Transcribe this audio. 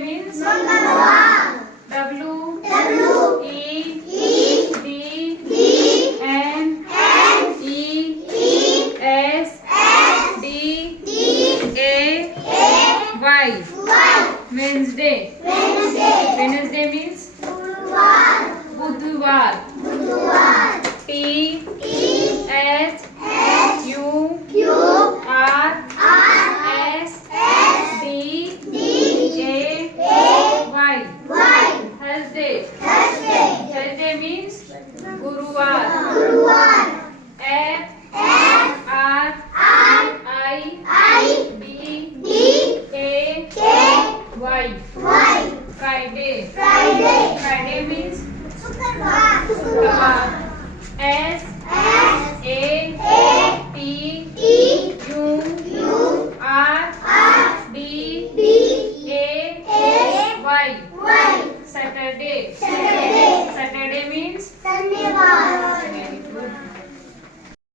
means W E D N E S D A Y. Wednesday. Wednesday means बुधवार. T H U R S D A Y. Thursday. Thursday means गुरुवार. F R I D A Y. Friday. Friday means शुक्रवार. S